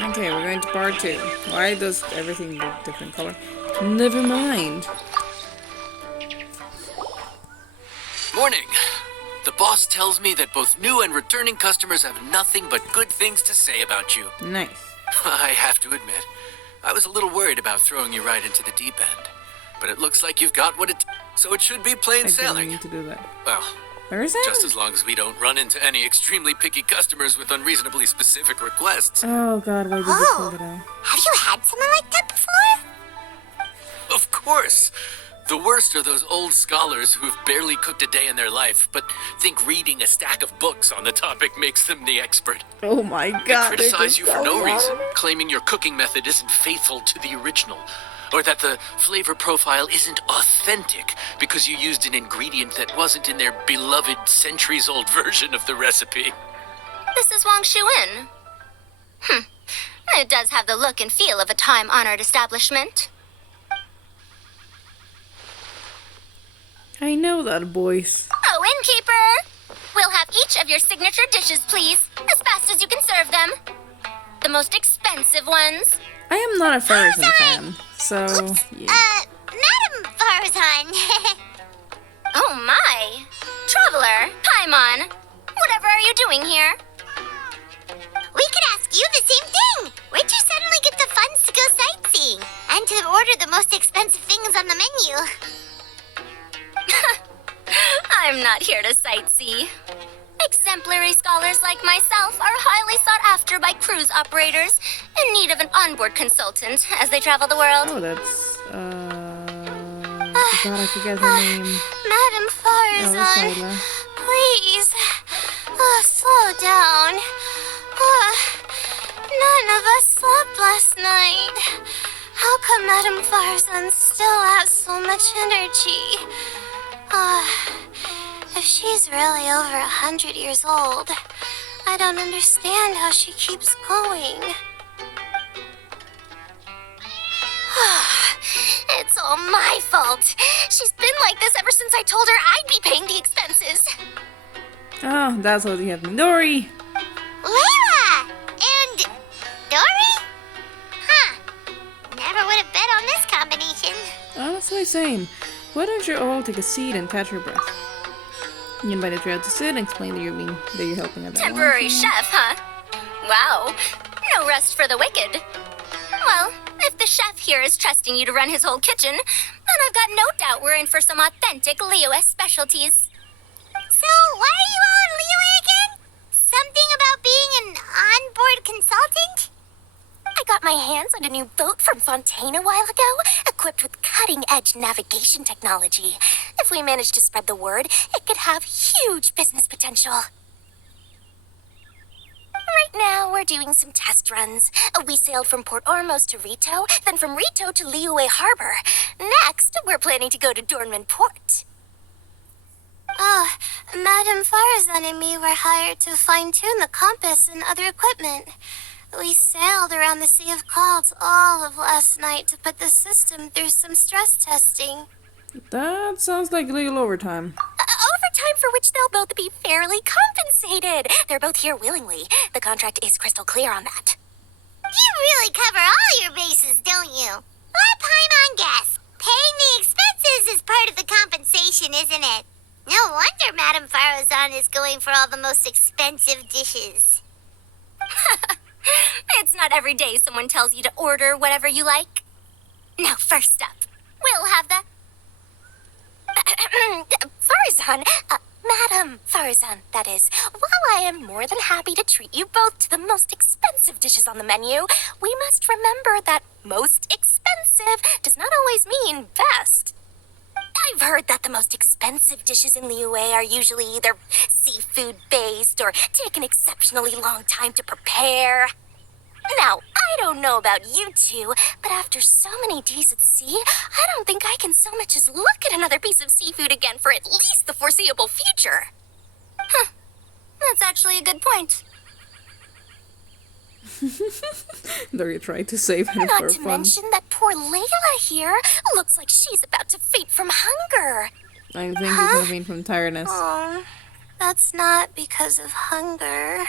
Okay, we're going to part 2. Why does everything look different color? Never mind. Morning. The boss tells me that both new and returning customers have nothing but good things to say about you. Nice. I have to admit, I was a little worried about throwing you right into the deep end. But it looks like you've got what it... So it should be plain I didn't sailing. need to do that. Well, Where is it? just as long as we don't run into any extremely picky customers with unreasonably specific requests. Oh god, why did you pull it out? Have you had someone like that before? Of course. The worst are those old scholars who've barely cooked a day in their life, but think reading a stack of books on the topic makes them the expert. Oh my They god. criticize you for no reason, claiming your cooking method isn't faithful to the original, or that the flavor profile isn't authentic because you used an ingredient that wasn't in their beloved centuries-old version of the recipe. This is Wang Shuin. It does have the look and feel of a time-honored establishment. I know that voice. Oh, innkeeper! We'll have each of your signature dishes, please, as fast as you can serve them. The most expensive ones. I am not a Farazan fan, so yeah. Madam Farazan. Oh my! Traveler, Paimon, whatever are you doing here? We could ask you the same thing. Where'd you suddenly get the funds to go sightseeing? And to order the most expensive things on the menu? I'm not here to sightsee. Exemplary scholars like myself are highly sought after by cruise operators in need of an onboard consultant as they travel the world. Oh, that's god, I forget her name. Madam Farazan, Layla. please, slow down. None of us slept last night. How come Madam Farazan still has so much energy? If she's really over 100 years old, I don't understand how she keeps going. It's all my fault. She's been like this ever since I told her I'd be paying the expenses. Oh, that's what you have Midori. Layla! And Dory? Huh. Never would have bet on this combination. Honestly, same. Why don't you all take a seat and catch your breath? You invite the trio to sit and explain that you're helping out. Temporary chef, huh? Wow. No rest for the wicked. Well, if the chef here is trusting you to run his whole kitchen, then I've got no doubt we're in for some authentic Liyue specialties. So, why are you all in Liyue again? Something about being an onboard consultant? I got my hands on a new boat from Fontaine a while ago, equipped with cutting-edge navigation technology. If we manage to spread the word, it could have huge business potential. Right now, we're doing some test runs. We sailed from Port Ormos to Rito, then from Rito to Liyue Harbor. Next, we're planning to go to Dornman Port. Oh, Madame Farazan and me were hired to fine-tune the compass and other equipment. We sailed around the Sea of Clouds all of last night to put the system through some stress testing. That sounds like legal overtime. Overtime for which they'll both be fairly compensated. They're both here willingly. The contract is crystal clear on that. You really cover all your bases, don't you? Let Paimon guess. Paying the expenses is part of the compensation, isn't it? No wonder Madame Farazan is going for all the most expensive dishes. It's not every day someone tells you to order whatever you like. Now, first up, we'll have the... Farazan, Madame Farazan, that is. While I am more than happy to treat you both to the most expensive dishes on the menu, we must remember that most expensive does not always mean best. I've heard that the most expensive dishes in Liyue are usually either seafood-based or take an exceptionally long time to prepare. Now, I don't know about you two, but after so many days at sea, I don't think I can so much as look at another piece of seafood again for at least the foreseeable future. Huh. That's actually a good point. Dory tried to save him Not for to fun. mention that poor Layla here looks like she's about to faint from hunger. I think he's gonna faint from tiredness. Oh, that's not because of hunger.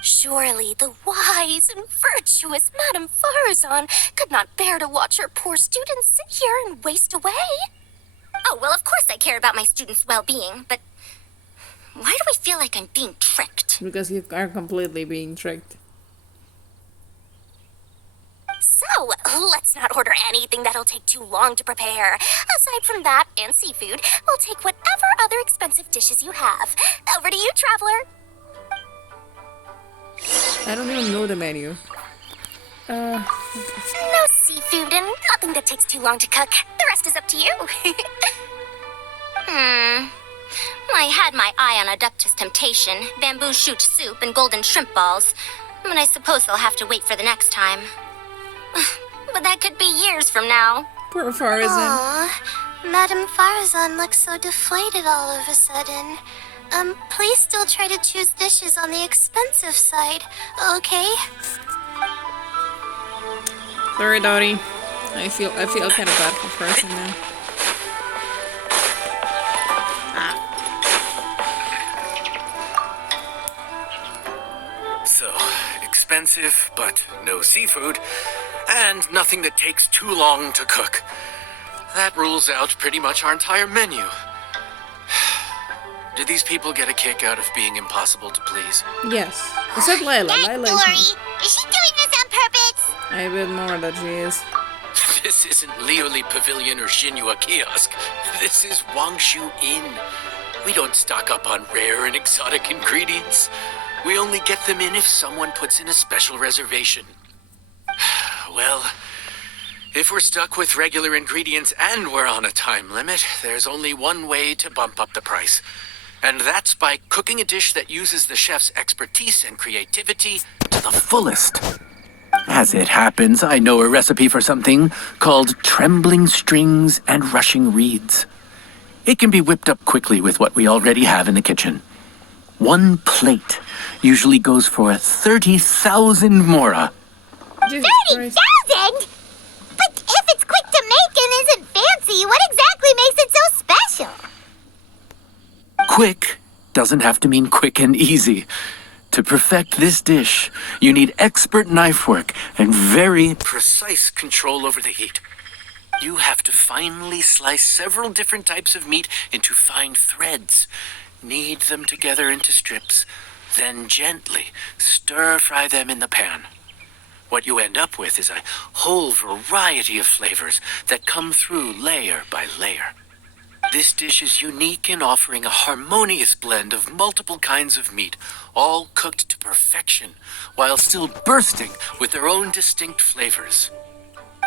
Surely the wise and virtuous Madame Farazan could not bear to watch her poor students sit here and waste away. Oh, well, of course I care about my students' well-being, but why do I feel like I'm being tricked? Because you are completely being tricked. So, let's not order anything that'll take too long to prepare. Aside from that and seafood, we'll take whatever other expensive dishes you have. Over to you, traveler. I don't even know the menu. No seafood and nothing that takes too long to cook. The rest is up to you. I had my eye on Adeptus Temptation, bamboo shoot soup, and golden shrimp balls. But I suppose they'll have to wait for the next time. But that could be years from now. Poor Farazan. Aw, Madame Farazan looks so deflated all of a sudden. Please still try to choose dishes on the expensive side, okay? Sorry, Dottie. I feel kind of bad for Farazan now. So, expensive, but no seafood, and nothing that takes too long to cook. That rules out pretty much our entire menu. Did these people get a kick out of being impossible to please? Yes. Except Layla. Layla is Is she doing this on purpose? I bet more that she is. This isn't Lioli Pavilion or Xinhua Kiosk. This is Wangshu Inn. We don't stock up on rare and exotic ingredients. We only get them in if someone puts in a special reservation. Well, if we're stuck with regular ingredients and we're on a time limit, there's only one way to bump up the price. And that's by cooking a dish that uses the chef's expertise and creativity to the fullest. As it happens, I know a recipe for something called trembling strings and rushing reeds. It can be whipped up quickly with what we already have in the kitchen. One plate usually goes for 30,000 mora. Jesus Christ. 30,000? But if it's quick to make and isn't fancy, what exactly makes it so special? Quick doesn't have to mean quick and easy. To perfect this dish, you need expert knife work and very precise control over the heat. You have to finely slice several different types of meat into fine threads, knead them together into strips, then gently stir-fry them in the pan. What you end up with is a whole variety of flavors that come through layer by layer. This dish is unique in offering a harmonious blend of multiple kinds of meat, all cooked to perfection, while still bursting with their own distinct flavors.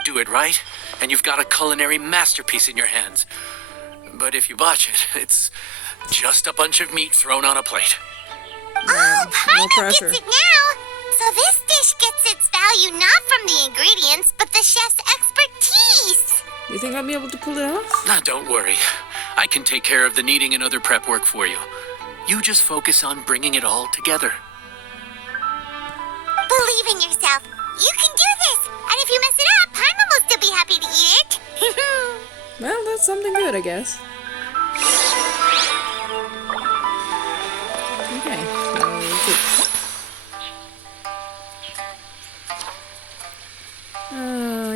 Do it right, and you've got a culinary masterpiece in your hands. But if you botch it, it's just a bunch of meat thrown on a plate. Oh, no Paimon pressure. gets it now! So this dish gets its value not from the ingredients, but the chef's expertise! You think I'll be able to pull it off? Now, don't worry. I can take care of the kneading and other prep work for you. You just focus on bringing it all together. Believe in yourself. You can do this! And if you mess it up, Paimon will still be happy to eat it! Well, that's something good, I guess. Okay, so let's see.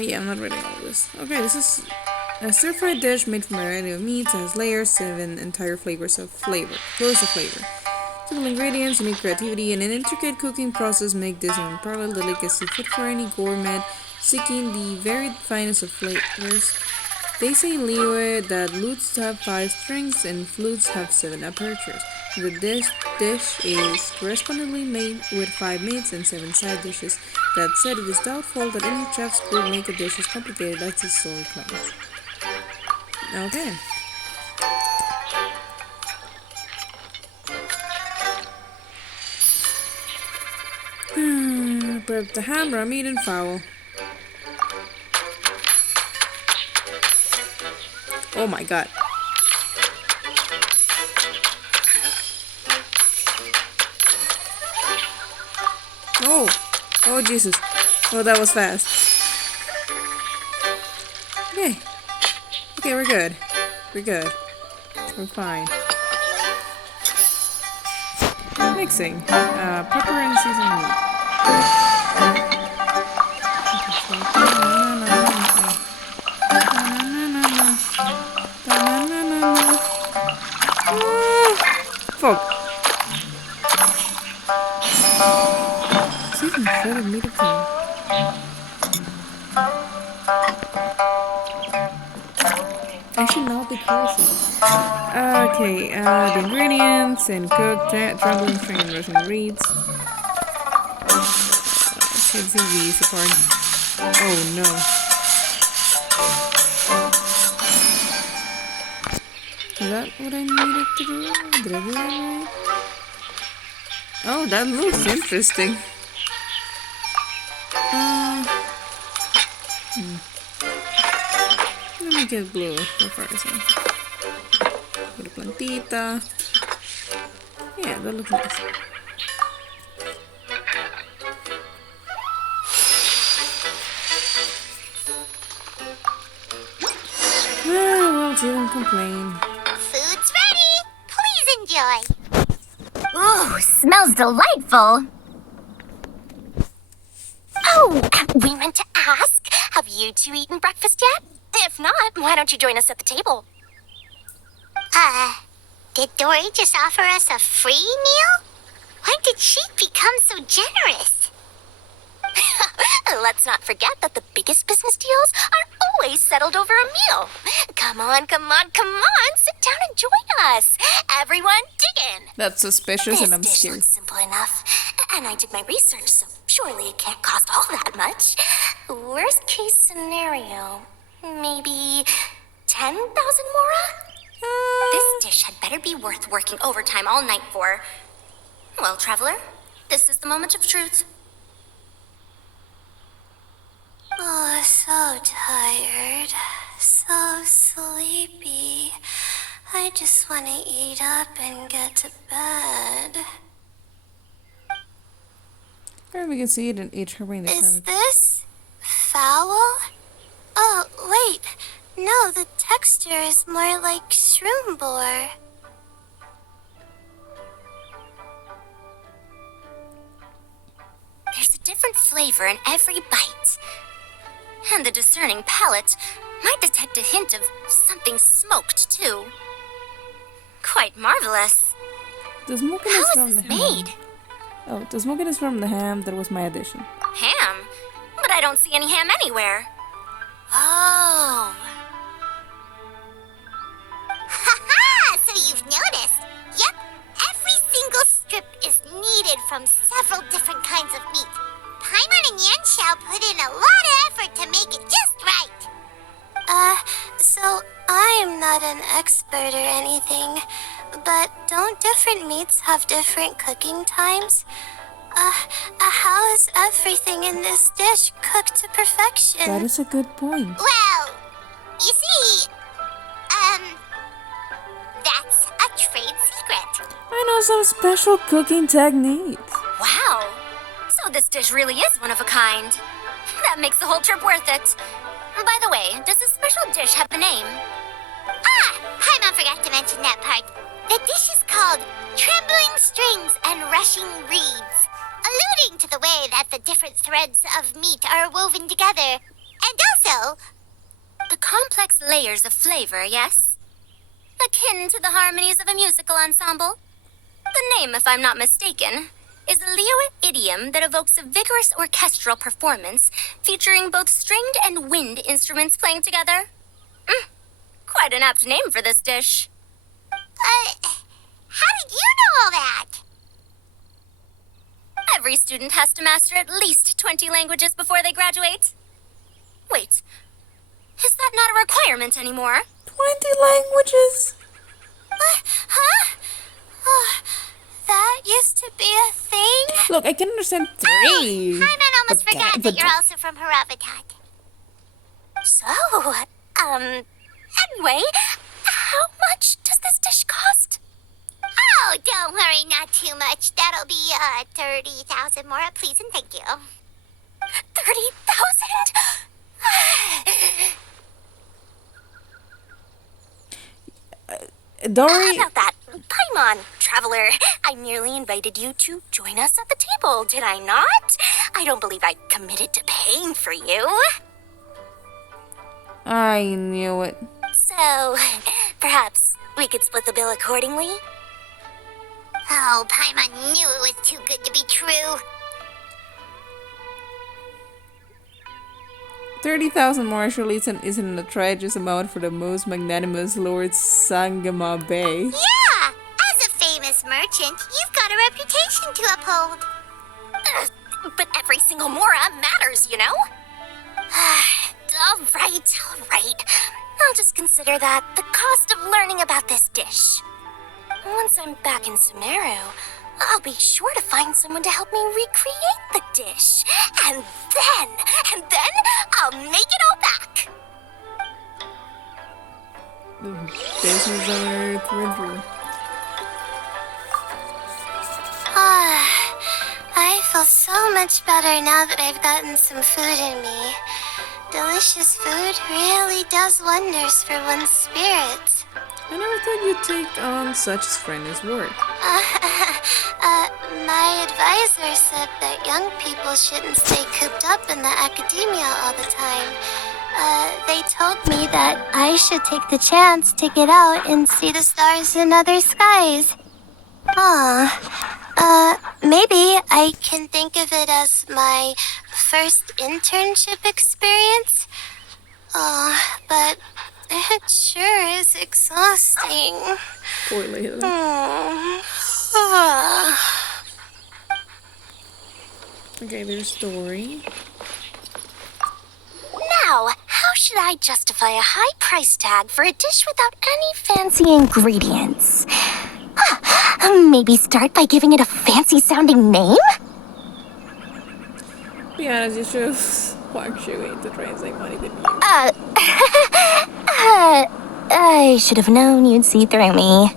Yeah, I'm not reading all this. Okay, this is a stir-fried dish made from a variety of meats that has layers, 7 entire flows of flavor. Simple ingredients, unique creativity, and an intricate cooking process make this an unparalleled delicacy fit for any gourmet seeking the very finest of flavors. They say in Liyue that lutes have 5 strings and flutes have 7 apertures. The dish is correspondingly made with 5 meats and 7 side dishes. That said, it is doubtful that any chefs could make a dish as complicated as the story claims. Okay. Prep the ham, raw meat, and fowl. Oh my god. Oh! Oh Jesus. Oh, that was fast. Okay. Okay, we're good. We're good. We're fine. Mixing. Pepper and seasoned meat. Fuck. Seasoned shredded meat of tea. I should not be cursing. Okay, the ingredients and cooked trembling string and Russian reeds. Let's see the easy part. Oh no. Is that what I needed to do? Did I do that right? Oh, that looks interesting. Let me get blue first. Put a plantita. Yeah, that looks nice. Well, didn't complain. Food's ready. Please enjoy. Ooh, smells delightful. Oh, we meant to ask, have you two eaten breakfast yet? If not, why don't you join us at the table? Did Dory just offer us a free meal? When did she become so generous? Let's not forget that the biggest business deals are always settled over a meal. Come on, come on, come on. Sit down and join us. Everyone, dig in. That's suspicious and I'm This dish scared. looks simple enough. And I did my research, so surely it can't cost all that much. Worst case scenario, maybe 10,000 mora? This dish had better be worth working overtime all night for. Well, traveler, this is the moment of truth. Oh, so tired. So sleepy. I just want to eat up and get to bed. Or we can see it in each remaining Is this foul? Oh, wait. No, the texture is more like shroom boar. There's a different flavor in every bite. And the discerning palate might detect a hint of something smoked, too. Quite marvelous. The smoking How is is from this the ham. made? Oh, the smoking is from the ham. That was my addition. Ham? But I don't see any ham anywhere. Oh. Haha! So you've noticed. Yep. Every single strip is kneaded from several different kinds of meat. Paimon and Yanxiao put in a lot of effort to make it just right. So I'm not an expert or anything, but don't different meats have different cooking times? How is everything in this dish cooked to perfection? That is a good point. Well, you see, that's a trade secret. I know some special cooking techniques. Wow. So this dish really is one of a kind. That makes the whole trip worth it. By the way, does this special dish have a name? Paimon forgot to mention that part. The dish is called Trembling Strings and Rushing Reeds, alluding to the way that the different threads of meat are woven together. And also, the complex layers of flavor, yes? Akin to the harmonies of a musical ensemble. The name, if I'm not mistaken, is a Liyue idiom that evokes a vigorous orchestral performance featuring both stringed and wind instruments playing together. Quite an apt name for this dish. How did you know all that? Every student has to master at least 20 languages before they graduate. Wait, is that not a requirement anymore? 20 languages? Huh? Oh, that used to be a thing? Look, I can understand 3. Paimon almost but forgot that but you're also from Haravatat. So, anyway, how much does this dish cost? Oh, don't worry, not too much. That'll be, 30,000 more, please and thank you. 30,000? Dory, How about that? Paimon, traveler. I merely invited you to join us at the table, did I not? I don't believe I committed to paying for you. I knew it. So, perhaps we could split the bill accordingly? Oh, Paimon knew it was too good to be true. 30,000 martial isn't a tremendous amount for the most magnanimous Lord Sangama Bay. Yeah! As a famous merchant, you've got a reputation to uphold. But every single mora matters, you know? All right. I'll just consider that the cost of learning about this dish. Once I'm back in Sumeru, I'll be sure to find someone to help me recreate the dish. And then I'll make it all back. This is our through. I feel so much better now that I've gotten some food in me. Delicious food really does wonders for one's spirits. I never thought you'd take on such strenuous work. My advisor said that young people shouldn't stay cooped up in the academia all the time. They told me that I should take the chance to get out and see the stars in other skies. Maybe I can think of it as my first internship experience. But it sure is exhausting. Poor Layla. Okay, there's story. Now, how should I justify a high price tag for a dish without any fancy ingredients? Maybe start by giving it a fancy sounding name? Be honest, you should have walked Shui to try and save money, didn't you? I should have known you'd see through me.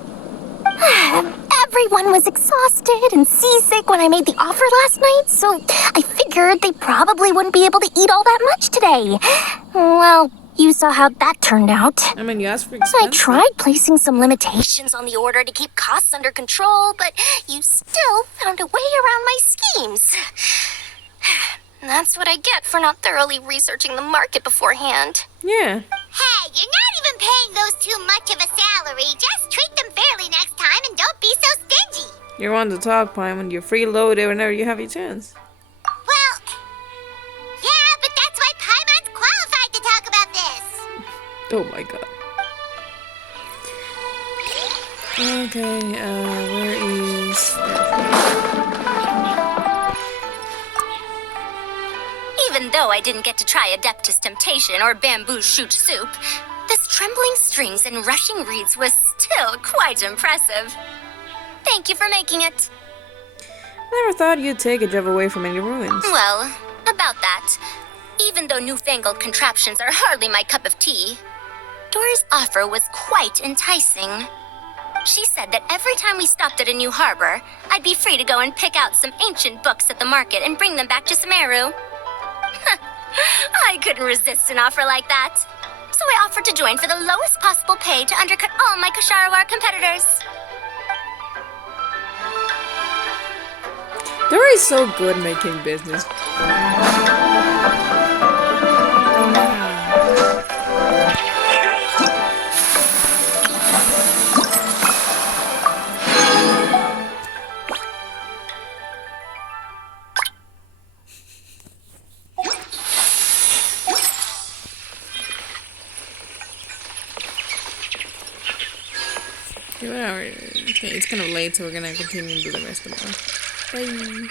Everyone was exhausted and seasick when I made the offer last night, so I figured they probably wouldn't be able to eat all that much today. Well, you saw how that turned out. I mean, you asked for So expensive. I tried placing some limitations on the order to keep costs under control, but you still found a way around my schemes. That's what I get for not thoroughly researching the market beforehand. Yeah. Hey, you're not even paying those too much of a salary. Just treat them fairly next time and don't be so stingy. You're on the top, Paimon. You're freeloaded whenever you have your chance. Well, yeah, but that's why Paimon's qualified to talk about this. Oh my god. Okay, where is... Even though I didn't get to try Adeptus Temptation or Bamboo Shoot Soup, this trembling strings and rushing reeds was still quite impressive. Thank you for making it. Never thought you'd take a job away from any ruins. Well, about that, even though newfangled contraptions are hardly my cup of tea, Dora's offer was quite enticing. She said that every time we stopped at a new harbor, I'd be free to go and pick out some ancient books at the market and bring them back to Sumeru. I couldn't resist an offer like that. So I offered to join for the lowest possible pay to undercut all my Ksharawar competitors. Dora is so good making business. Okay, it's kind of late, so we're gonna continue and do the rest tomorrow. Bye.